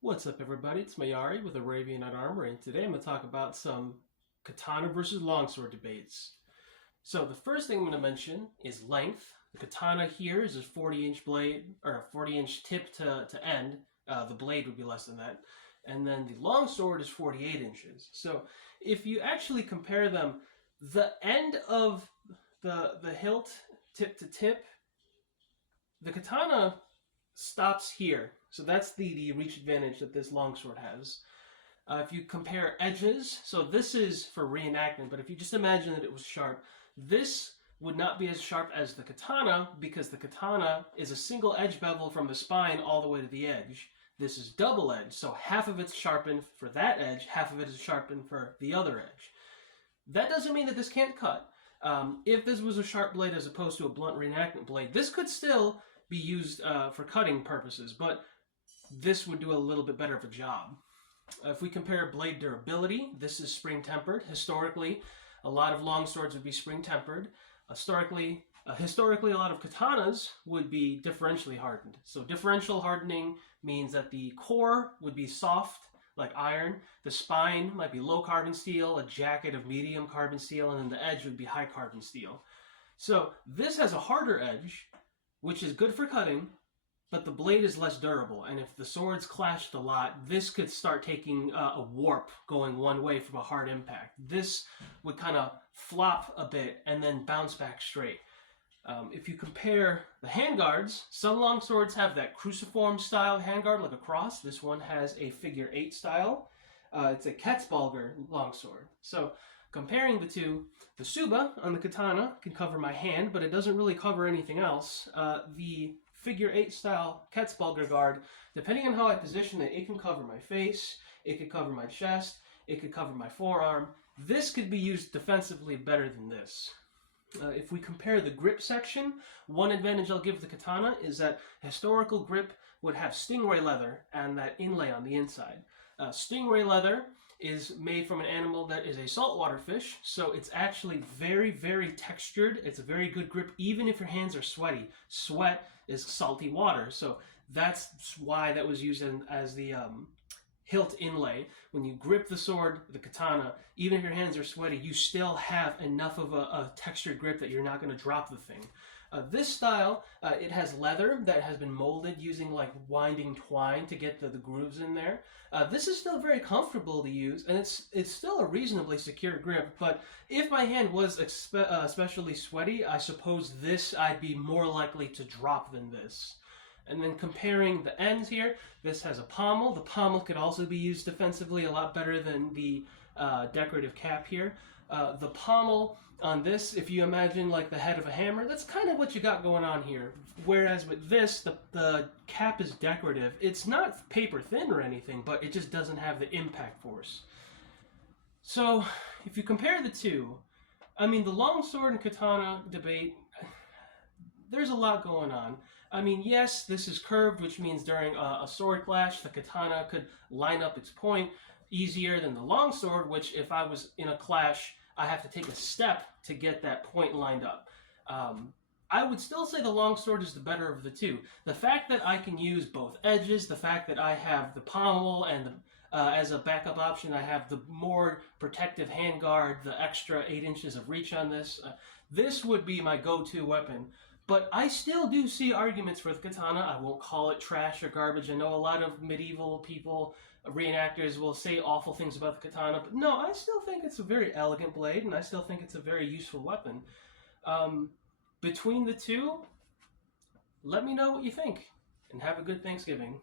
What's up, everybody? It's Mayari with Arabian Night Armor, and today I'm going to talk about some katana versus longsword debates. So the first thing I'm going to mention is length. The katana here is a 40-inch blade, or a 40-inch tip to end. The blade would be less than that. And then the longsword is 48 inches. So if you actually compare them, the end of the hilt, tip to tip, the katana stops here. So that's the reach advantage that this longsword has. If you compare edges, so this is for reenactment, but if you just imagine that it was sharp, this would not be as sharp as the katana because the katana is a single edge bevel from the spine all the way to the edge. This is double edge, so half of it's sharpened for that edge, half of it is sharpened for the other edge. That doesn't mean that this can't cut. If this was a sharp blade as opposed to a blunt reenactment blade, this could still be used for cutting purposes, but this would do a little bit better of a job. If we compare blade durability, this is spring-tempered. Historically, a lot of longswords would be spring-tempered. Historically, a lot of katanas would be differentially hardened. So differential hardening means that the core would be soft, like iron. The spine might be low carbon steel, a jacket of medium carbon steel, and then the edge would be high carbon steel. So this has a harder edge, which is good for cutting, but the blade is less durable, and if the swords clashed a lot, this could start taking a warp going one way from a hard impact. This would kind of flop a bit and then bounce back straight. If you compare the handguards, some longswords have that cruciform style handguard like a cross. This one has a figure 8 style. It's a Katzbalger longsword. So comparing the two, the Suba on the katana can cover my hand, but it doesn't really cover anything else. The figure 8 style Katzbalger guard, depending on how I position it, it can cover my face, it could cover my chest, it could cover my forearm. This could be used defensively better than this. If we compare the grip section, one advantage I'll give the katana is that historical grip would have stingray leather and that inlay on the inside. Stingray leather is made from an animal that is a saltwater fish, so it's actually very, very textured. It's a very good grip, even if your hands are sweaty. Sweat is salty water, so that's why that was used as the hilt inlay. When you grip the sword, the katana, even if your hands are sweaty, you still have enough of a textured grip that you're not going to drop the thing. This style, it has leather that has been molded using like winding twine to get the grooves in there. This is still very comfortable to use, and it's still a reasonably secure grip, but if my hand was especially sweaty, I suppose this I'd be more likely to drop than this. And then comparing the ends here, this has a pommel. The pommel could also be used defensively a lot better than the decorative cap here. The pommel on this, if you imagine like the head of a hammer, that's kind of what you got going on here. Whereas with this, the cap is decorative. It's not paper thin or anything, but it just doesn't have the impact force. So if you compare the two, I mean, the longsword and katana debate, there's a lot going on. I mean, yes, this is curved, which means during a sword clash, the katana could line up its point easier than the longsword, which if I was in a clash, I have to take a step to get that point lined up. I would still say the longsword is the better of the two. The fact that I can use both edges, the fact that I have the pommel and as a backup option, I have the more protective handguard, the extra 8 inches of reach on this. This would be my go-to weapon. But I still do see arguments for the katana. I won't call it trash or garbage. I know a lot of medieval people, reenactors, will say awful things about the katana. But no, I still think it's a very elegant blade, and I still think it's a very useful weapon. Between the two, let me know what you think, and have a good Thanksgiving.